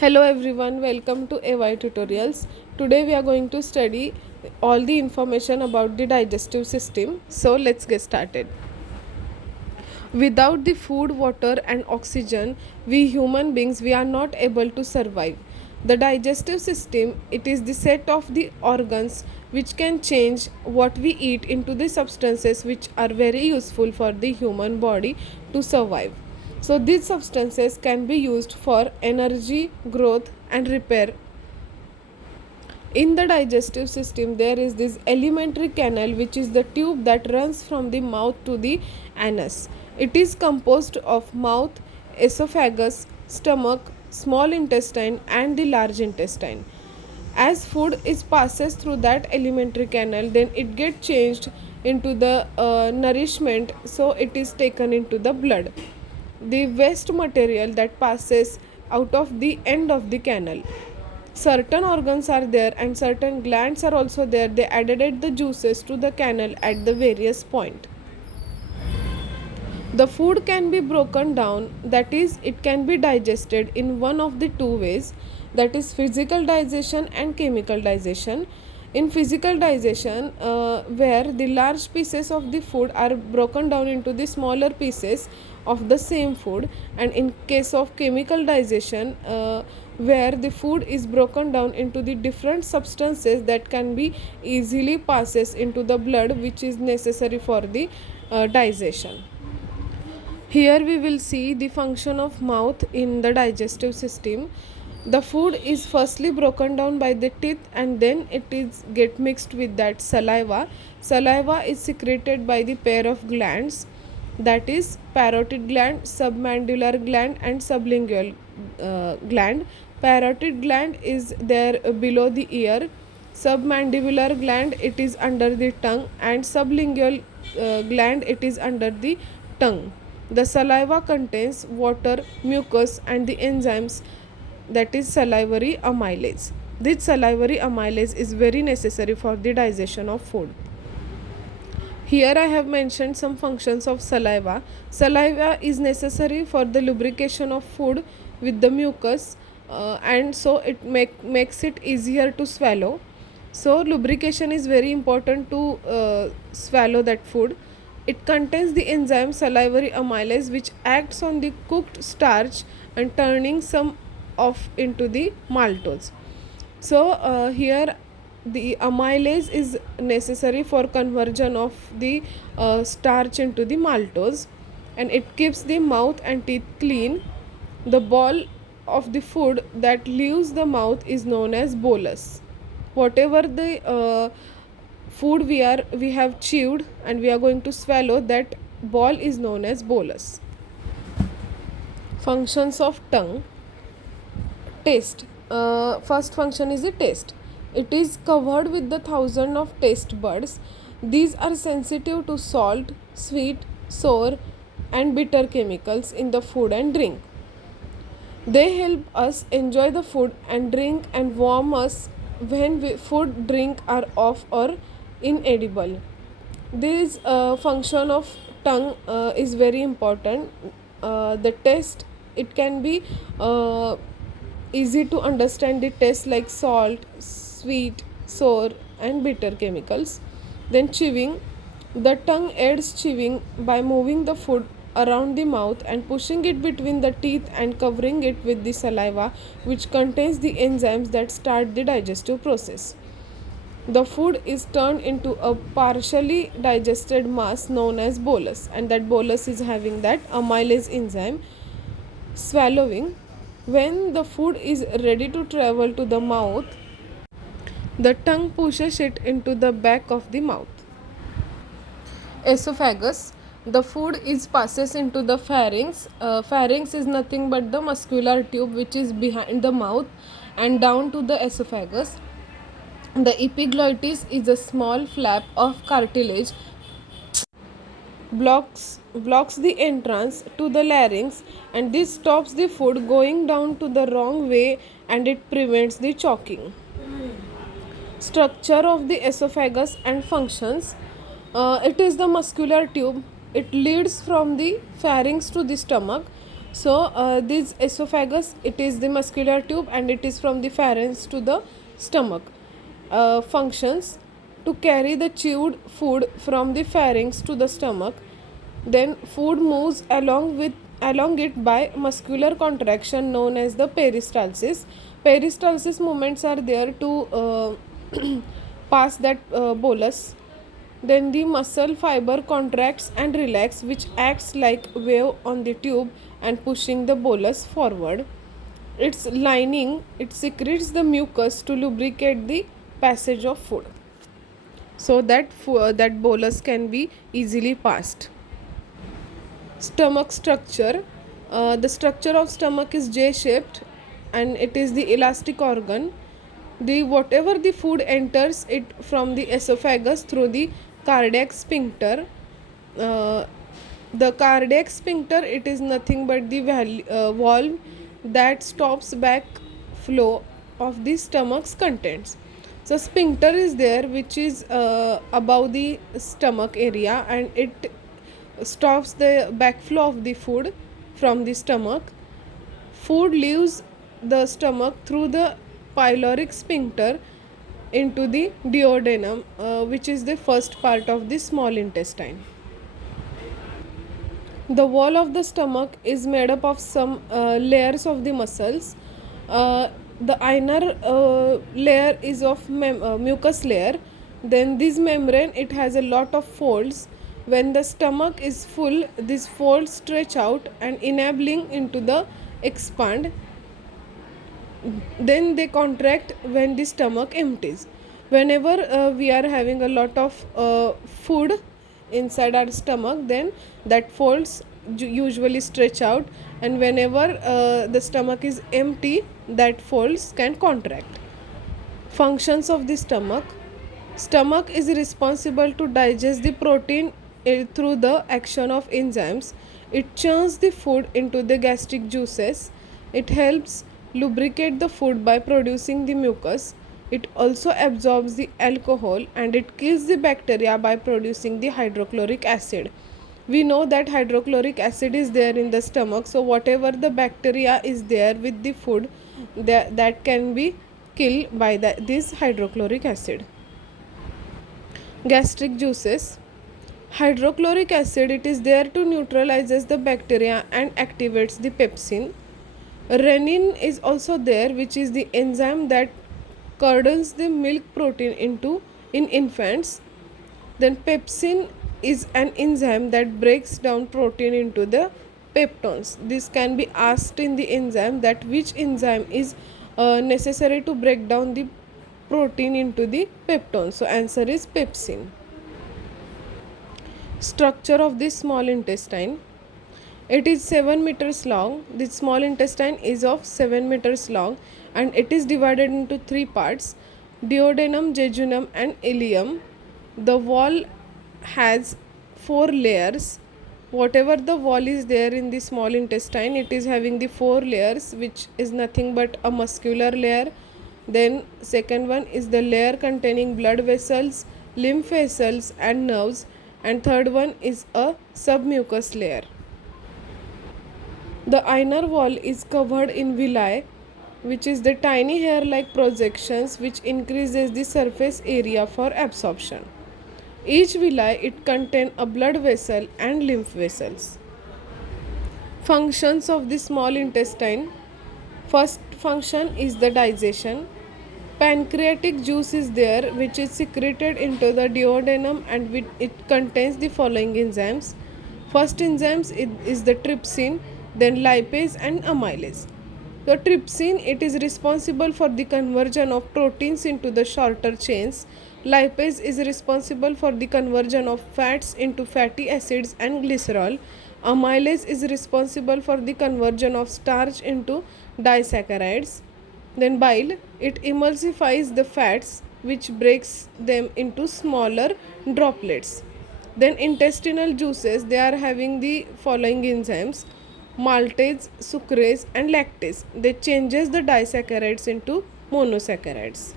Hello everyone, welcome to AY Tutorials. Today we are going to study all the information about the digestive system. So let's get started. Without the food, water and oxygen, we human beings we are not able to survive. The digestive system, it is the set of the organs which can change what we eat into the substances which are very useful for the human body to survive. So these substances can be used for energy, growth and repair. In the digestive system, there is this alimentary canal, which is the tube that runs from the mouth to the anus. It is composed of mouth, esophagus, stomach, small intestine and the large intestine. As food is passes through that alimentary canal, then it gets changed into the nourishment, so it is taken into the blood. The waste material that passes out of the end of the canal. Certain organs are there and certain glands are also there. They added the juices to the canal at the various point. The food can be broken down, that is, it can be digested in one of the two ways, that is physical digestion and chemical digestion. In physical digestion, where the large pieces of the food are broken down into the smaller pieces of the same food, and in case of chemical digestion, where the food is broken down into the different substances that can be easily passes into the blood, which is necessary for the digestion. Here we will see the function of mouth in the digestive system. The food is firstly broken down by the teeth and then it is get mixed with that saliva. Saliva is secreted by the pair of glands, that is parotid gland, submandibular gland and sublingual gland. Parotid gland is there below the ear. Submandibular gland, it is under the tongue, and sublingual gland, it is under the tongue. The saliva contains water, mucus and the enzymes, that is salivary amylase. This salivary amylase is very necessary for the digestion of food. Here I have mentioned some functions of saliva. Saliva is necessary for the lubrication of food with the mucus, and so it makes it easier to swallow. So lubrication is very important to swallow that food. It contains the enzyme salivary amylase, which acts on the cooked starch and turning some off into the maltose. So here the amylase is necessary for conversion of the starch into the maltose, and it keeps the mouth and teeth clean. The ball of the food that leaves the mouth is known as bolus. Whatever the food we have chewed and we are going to swallow, that ball is known as bolus. Functions of tongue. Taste. First function is the taste. It is covered with the thousand of taste buds. These are sensitive to salt, sweet, sour and bitter chemicals in the food and drink. They help us enjoy the food and drink and warm us when food, drink are off or inedible. This function of tongue is very important. The taste, it can be easy to understand the taste like salt, sweet, sour and bitter chemicals. Then chewing. The tongue aids chewing by moving the food around the mouth and pushing it between the teeth and covering it with the saliva, which contains the enzymes that start the digestive process. The food is turned into a partially digested mass known as bolus, and that bolus is having that amylase enzyme. Swallowing. When the food is ready to travel to the mouth, the tongue pushes it into the back of the mouth. Esophagus. The food is passes into the pharynx. Pharynx is nothing but the muscular tube which is behind the mouth and down to the esophagus. The epiglottis is a small flap of cartilage blocks the entrance to the larynx, and this stops the food going down to the wrong way and it prevents the choking. Structure of the esophagus and functions. It is the muscular tube. It leads from the pharynx to the stomach. So this esophagus, it is the muscular tube and it is from the pharynx to the stomach. Functions to carry the chewed food from the pharynx to the stomach. Then food moves along it by muscular contraction known as the peristalsis. Peristalsis movements are there to pass that bolus. Then the muscle fiber contracts and relax, which acts like wave on the tube and pushing the bolus forward. Its lining, it secretes the mucus to lubricate the passage of food, so that that bolus can be easily passed. Stomach structure. The structure of stomach is J-shaped and it is the elastic organ. The whatever the food enters it from the esophagus through the cardiac sphincter. Uh, the cardiac sphincter, it is nothing but the valve that stops back flow of the stomach's contents. So sphincter is there which is above the stomach area and it stops the backflow of the food from the stomach. Food leaves the stomach through the pyloric sphincter into the duodenum, which is the first part of the small intestine. The wall of the stomach is made up of some layers of the muscles. The inner layer is of mucus layer. Then this membrane, it has a lot of folds. When the stomach is full, these folds stretch out and enabling into the expand. Then they contract when the stomach empties. Whenever we are having a lot of food inside our stomach, then that folds usually stretch out, and whenever the stomach is empty, that folds can contract. Functions of the stomach. Stomach is responsible to digest the protein through the action of enzymes. It churns the food into the gastric juices. It helps lubricate the food by producing the mucus. It also absorbs the alcohol and it kills the bacteria by producing the hydrochloric acid. We know that hydrochloric acid is there in the stomach, so whatever the bacteria is there with the food, that can be killed by this hydrochloric acid. Gastric juices. Hydrochloric acid, it is there to neutralizes the bacteria and activates the pepsin. Renin is also there, which is the enzyme that curdles the milk protein into in infants. Then pepsin is an enzyme that breaks down protein into the peptones. This can be asked in the exam, that which enzyme is necessary to break down the protein into the peptones. So answer is pepsin. Structure of the small intestine. It is 7 meters long. The small intestine is of 7 meters long and it is divided into three parts: duodenum, jejunum and ileum. The wall has 4 layers. Whatever the wall is there in the small intestine, it is having the 4 layers, which is nothing but a muscular layer. Then second one is the layer containing blood vessels, lymph vessels and nerves, and third one is a submucous layer. The inner wall is covered in villi, which is the tiny hair-like projections which increases the surface area for absorption. Each villi, it contains a blood vessel and lymph vessels. Functions of the small intestine. First function is the digestion. Pancreatic juice is there, which is secreted into the duodenum and it contains the following enzymes. First enzymes is the trypsin, then lipase and amylase. The trypsin, it is responsible for the conversion of proteins into the shorter chains. Lipase is responsible for the conversion of fats into fatty acids and glycerol. Amylase is responsible for the conversion of starch into disaccharides. Then bile, it emulsifies the fats which breaks them into smaller droplets. Then intestinal juices, they are having the following enzymes: maltase, sucrase and lactase. They changes the disaccharides into monosaccharides.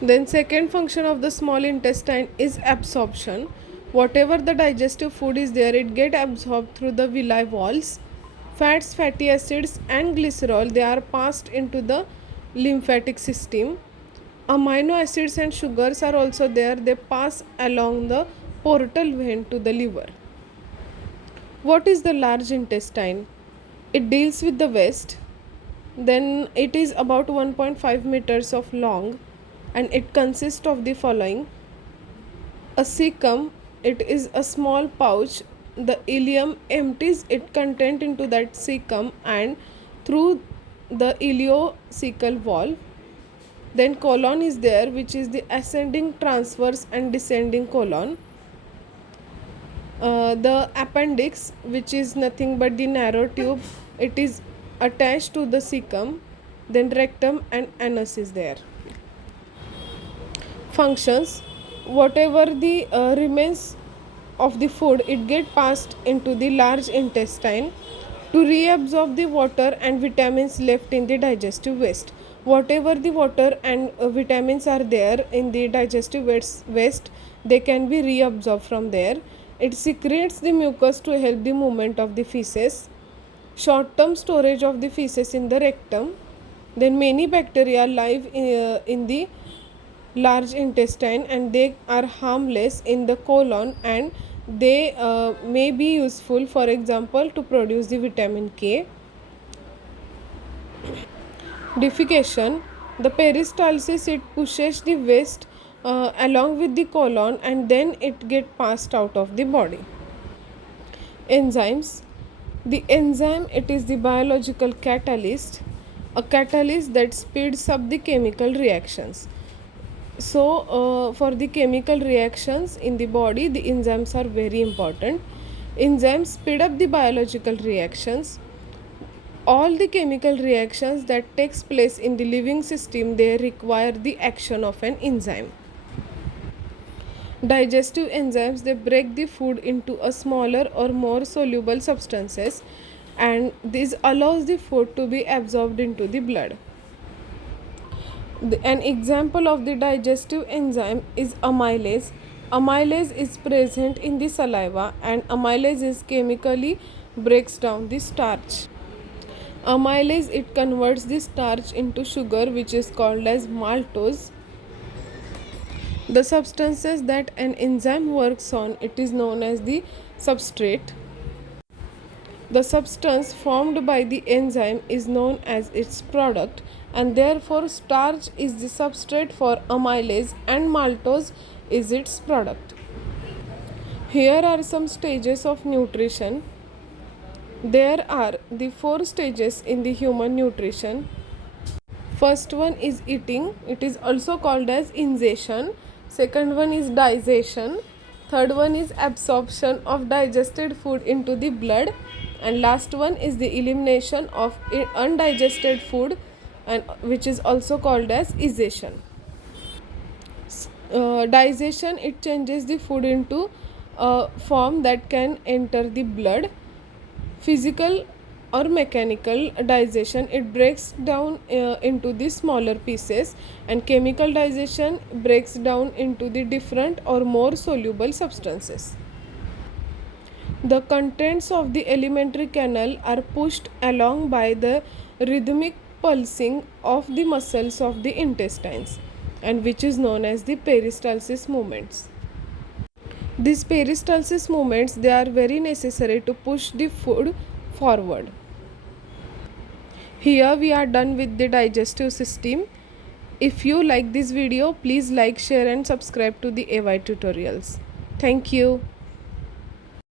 Then second function of the small intestine is absorption. Whatever the digestive food is there, it get absorbed through the villi walls. Fats, fatty acids, and glycerol, they are passed into the lymphatic system. Amino acids and sugars are also there, they pass along the portal vein to the liver. What is the large intestine? It deals with the waste. Then it is about 1.5 meters of long, and it consists of the following: a cecum, it is a small pouch. The ileum empties its content into that cecum and through the ileocecal valve. Then colon is there, which is the ascending, transverse, and descending colon. The appendix, which is nothing but the narrow tube, it is attached to the cecum. Then rectum and anus is there. Functions: whatever the remains of the food, it get passed into the large intestine to reabsorb the water and vitamins left in the digestive waste. Whatever the water and vitamins are there in the digestive waste, they can be reabsorbed from there. It secretes the mucus to help the movement of the feces. Short term storage of the feces in the rectum. Then many bacteria live in the large intestine, and they are harmless in the colon, and they may be useful, for example, to produce the vitamin K. Defecation: the peristalsis, it pushes the waste along with the colon, and then it get passed out of the body. Enzymes: the enzyme, it is the biological catalyst, a catalyst that speeds up the chemical reactions. So for the chemical reactions in the body, the enzymes are very important. Enzymes speed up the biological reactions. All the chemical reactions that takes place in the living system, they require the action of an enzyme. Digestive enzymes, they break the food into a smaller or more soluble substances, and this allows the food to be absorbed into the blood. An example of the digestive enzyme is amylase. Amylase is present in the saliva, and amylase is chemically breaks down the starch. Amylase, it converts the starch into sugar, which is called as maltose. The substances that an enzyme works on, it is known as the substrate. The substance formed by the enzyme is known as its product, and therefore starch is the substrate for amylase and maltose is its product. Here are some stages of nutrition. There are the 4 stages in the human nutrition. First one is eating, it is also called as ingestion. Second one is digestion. Third one is absorption of digested food into the blood, and last one is the elimination of undigested food, and which is also called as egestion. Digestion, it changes the food into a form that can enter the blood. Physical or mechanical digestion, it breaks down into the smaller pieces, and chemical digestion breaks down into the different or more soluble substances. The contents of the alimentary canal are pushed along by the rhythmic pulsing of the muscles of the intestines, and which is known as the peristalsis movements. These peristalsis movements, they are very necessary to push the food forward. Here we are done with the digestive system. If you like this video, please like, share and subscribe to the AY tutorials. Thank you.